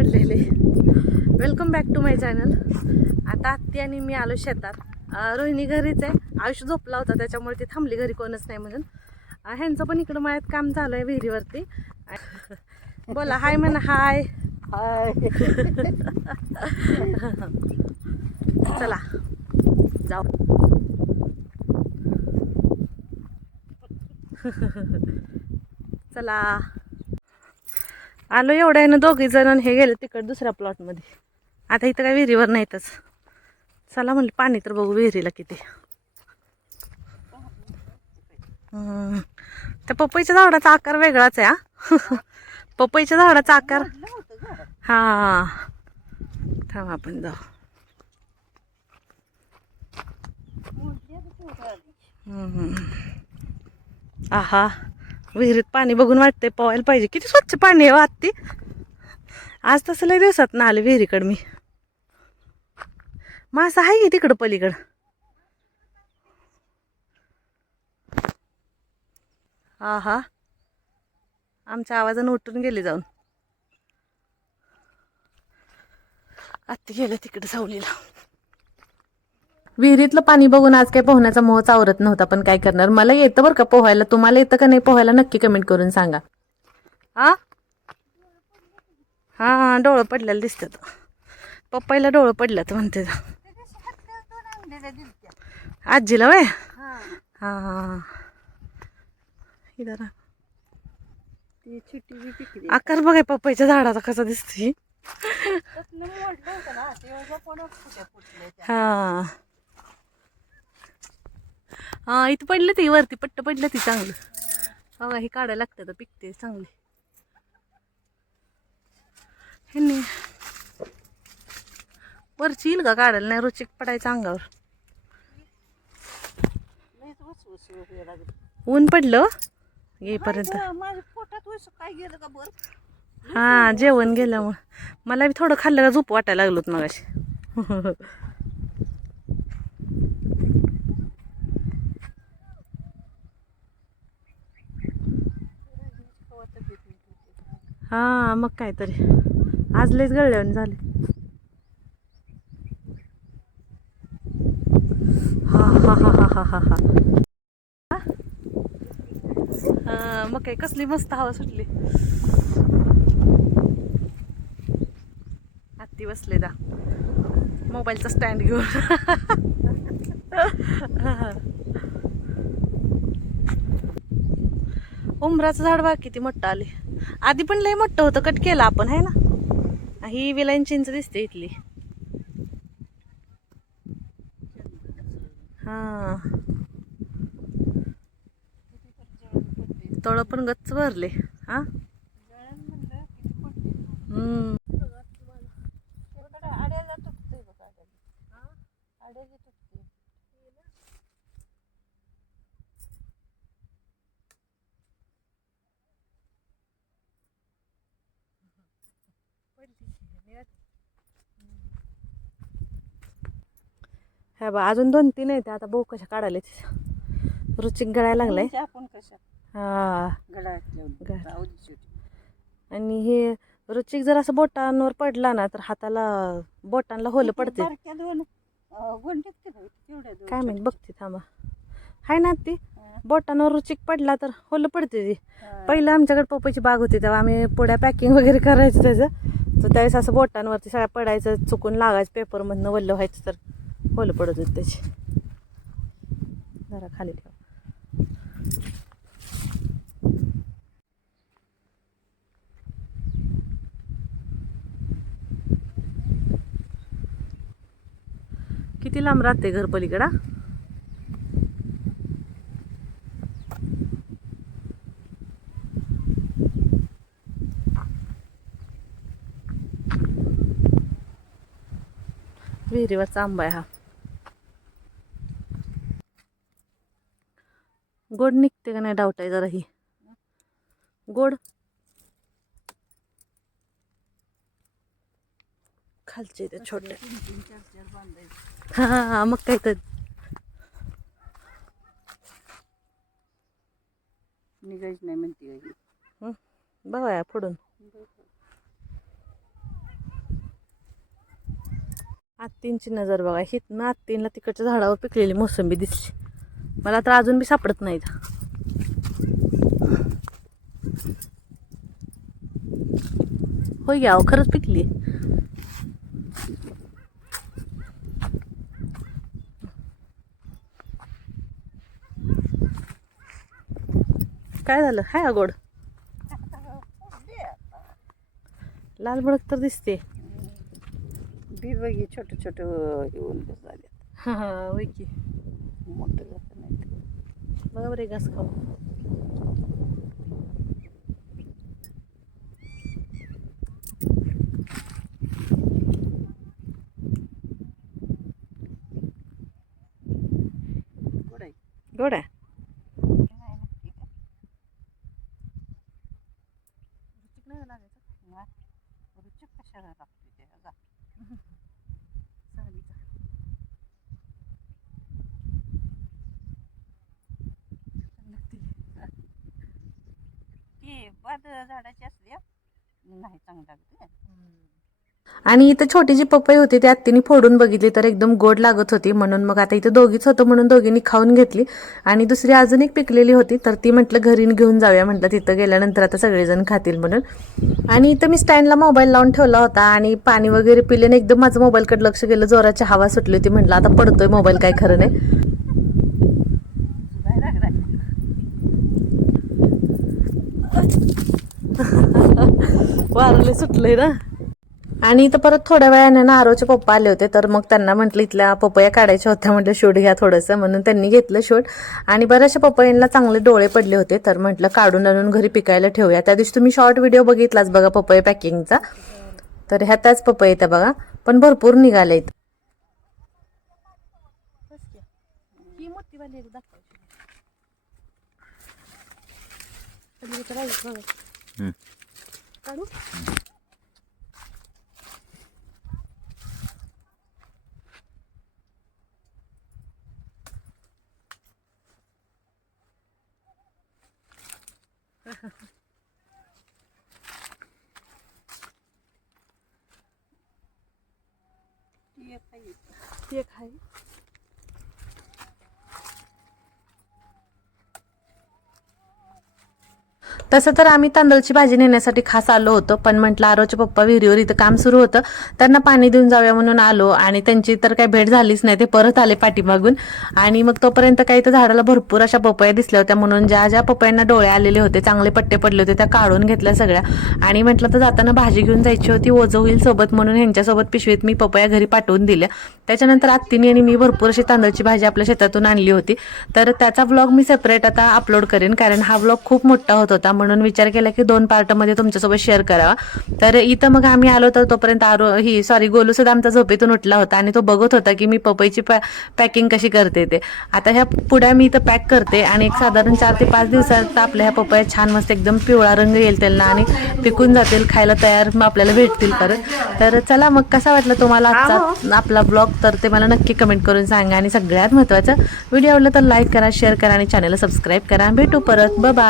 पडलेले. Welcome back to my channel आता आत्ती आणि मी आलो शेतात. रोहिणी घरीच आहे. आयुष्य झोपला होता त्याच्यामुळे ती थांबली घरी कोणच नाही म्हणून. ह्यांचं पण इकडं मळ्यात काम चालू आहे विहिरीवरती. बोला हाय म्हणा हाय. हाय. चला जाऊ. चला. आलो एवढ्यानं दोघी जण हे गेले तिकडे दुसऱ्या प्लॉटमध्ये आता इथं काय विहिरीवर नाहीतच. चला म्हणलं पाणी तर बघू विहिरीला किती. त्या पपईच्या झाडाचा आकार वेगळाच आहे हा. पपईच्या झाडाचा आकार. हा. थांब आपण जाऊ. आहा. विहिरीत पाणी बघून वाटते पोहायला पाहिजे. किती स्वच्छ पाणी आहे हो वाटते आज तसं लय दिवसात ना आले विहिरीकडं मी. मासा आहे की तिकडं पलीकडं? आहा. आमच्या आवाजानं उठून गेले जाऊन. आत्ती गेलं तिकडे सावलीला. विहिरीतलं पाणी बघून आज काही पोहण्याचा मोह चावरत नव्हता पण काय करणार? मला येतं बरं का पोहायला. तुम्हाला येतं का नाही पोहायला? नक्की कमेंट करून सांगा. हा? हा डोळं पडलेलं दिसतात पप्पाईला डोळं पडल्यात म्हणते. आजीला वय? हा हा आकार बघाय पप्पाईच्या झाडाचा कसा दिसतोय. त्यातनं मोडलं होतं ना तेव्हा पण फुट्या फुटल्या त्या. हा हा इथं पडलं ती वरती पट्ट पडलं ती चांगलं. बघा हे काढायला लागतं तर पिकते चांगली. ह्यांनी वरची येईल का काढायला? नाही रुचिक पडायचं अंगावर. लागली. ऊन पडलं? येईपर्यंत नाही हा जेवण गेल्यामुळं मला बी थोडं खाल्लं का झोप वाटायला लागलोत मग अशी हा मग काय तरी आज लयच गळल्यावर झाले. हा हा हा हा हा हा हा. हा, मग काय कसली मस्त हवा सुटली. हत्ती बसले दा. मोबाईलचा स्टँड घेऊन. उमराचं झाड बाकी किती मोठं आले आधी पण लय मोठं होतं कट केलं आपण आहे ना? ही विलाईन चिंच दिसते इथली. हा. तळ पण गच्च भरले हा? हम्म. हा बा अजून दोन तीन आहेत आता भाऊ कशा काढायला रुचिक गळायला लागलाय. आपण कशा? हा. आणि हे रुचिक जर असं बोटांवर पडला ना तर हाताला बोटांना होलं पडते. काय माहीत छोट्या? बघते थांबा. हाय ना ती बोटांवर रुचिक पडला तर होलं पडते ती. पहिलं आमच्याकडे पपईची बाग होती तेव्हा आम्ही पुढ्या पॅकिंग वगैरे करायचं त्याचं. तर त्यावेळेस असं बोटांवरती सगळ्या पडायचं चुकून लागायचं पेपरमधनं वल्ल व्हायचं तर होलं पडत होती त्याची. जरा खाली ठेवा. किती लांब राहते घर पलीकडा? विहिरीवरचा आंबा आहे हा. गोड निघते का नाही डाऊट आहे जरा ही. गोड. खालचे ते छोटे. हा मग काय तर. निघायच नाही म्हणते बघा फोडून आत्तींची नजर बघा. हितनं आत्तींना तिकडच्या झाडावर पिकलेली मोसंबी दिसली. मला तर अजून बी सापडत नाही होय या खरंच पिकली. काय झालं? हाय अगोड. गोड लाल भडक तर दिसते. बी बघी छोटे छोटे येऊन झाले हा हा होय की मोठं झालं नाही ते. बघा बरे घास खाऊ गोड आहे. नाही. ना, रुचक कशाला लागते ते जा. ती बाद झाडाची असली नाही चांगली लागते. आणि इथं छोटी जी पपई होती ती आत्तीने फोडून बघितली तर एकदम गोड लागत होती. म्हणून मग आता इथं दोघीच होतं म्हणून दोघींनी खाऊन घेतली. आणि दुसरी अजून एक पिकलेली होती तर ती म्हटलं घरी घेऊन जाऊया म्हटलं तिथं गेल्यानंतर आता सगळेजण खातील म्हणून. आणि इथं मी स्टँडला मोबाईल लावून ठेवला होता आणि पाणी वगैरे पिले आणि एकदम माझं मोबाईलकडे लक्ष गेलं जोराची हवा सुटली होती म्हटलं आता पडतोय मोबाईल काय खरं नाही. वारले सुटले ना. आणि इथं परत थोड्या वेळाने ना आरोचे पप्पा आले होते तर मग त्यांना म्हटलं इथल्या पपया काढायच्या होत्या. म्हटलं शूट घ्या थोडंसं. म्हणून त्यांनी घेतलं शूट आणि बऱ्याचशा पपयांना चांगले डोळे पडले होते तर म्हटलं काढून आणून घरी पिकायला ठेवूया. त्या दिवशी तुम्ही शॉर्ट व्हिडिओ बघितलाच बघा पपई पॅकिंगचा तर ह्या त्याच पपई त्या बघा. पण भरपूर निघाले इथं. काढू? एक आहे. एक आहे तसं तर आम्ही तांदळची भाजी नेण्यासाठी खास आलो होतो पण म्हटलं आरोचे पप्पा विहिरीवर इथं काम सुरू होतं त्यांना पाणी देऊन जाऊया म्हणून आलो आणि त्यांची तर काही भेट झालीच नाही ते परत आले पाठीमागून. आणि मग तोपर्यंत काही तर झाडाला भरपूर अशा पपया दिसल्या होत्या म्हणून ज्या ज्या पपयांना डोळे आलेले होते चांगले पट्टे पडले होते त्या काढून घेतल्या सगळ्या. आणि म्हटलं तर जाताना भाजी घेऊन जायची होती ओझं होईल सोबत म्हणून ह्यांच्यासोबत पिशवीत मी पपया घरी पाठवून दिल्या. त्याच्यानंतर आत्तीने आणि मी भरपूर अशी तांदळाची भाजी आपल्या शेतातून आणली होती. तर त्याचा व्लॉग मी सेपरेट आता अपलोड करेन कारण हा व्लॉग खूप मोठा होत होता म्हणून विचार केला की दोन पार्टमध्ये तुमच्यासोबत शेअर करावा तर इथं मग आम्ही आलो तर तोपर्यंत आरो ही सॉरी गोलू सुद्धा आमचा झोपेतून उठला होता आणि तो बघत होता की मी पपईची पॅकिंग कशी करते ते. आता ह्या पुड्या मी इथं पॅक करते आणि एक साधारण चार ते पाच दिवसात आपल्या ह्या पपया छान मस्त एकदम पिवळा रंग येईल त्यांना आणि पिकून जातील खायला तयार मग आपल्याला भेटतील परत. तर चला मग कसा वाटला तुम्हाला आजचा आपला ब्लॉग तर ते मला नक्की कमेंट करून सांगा आणि सगळ्यात महत्त्वाचं व्हिडिओ आवडला तर लाईक करा शेअर करा आणि चॅनलला सबस्क्राईब करा. भेटू परत. बाय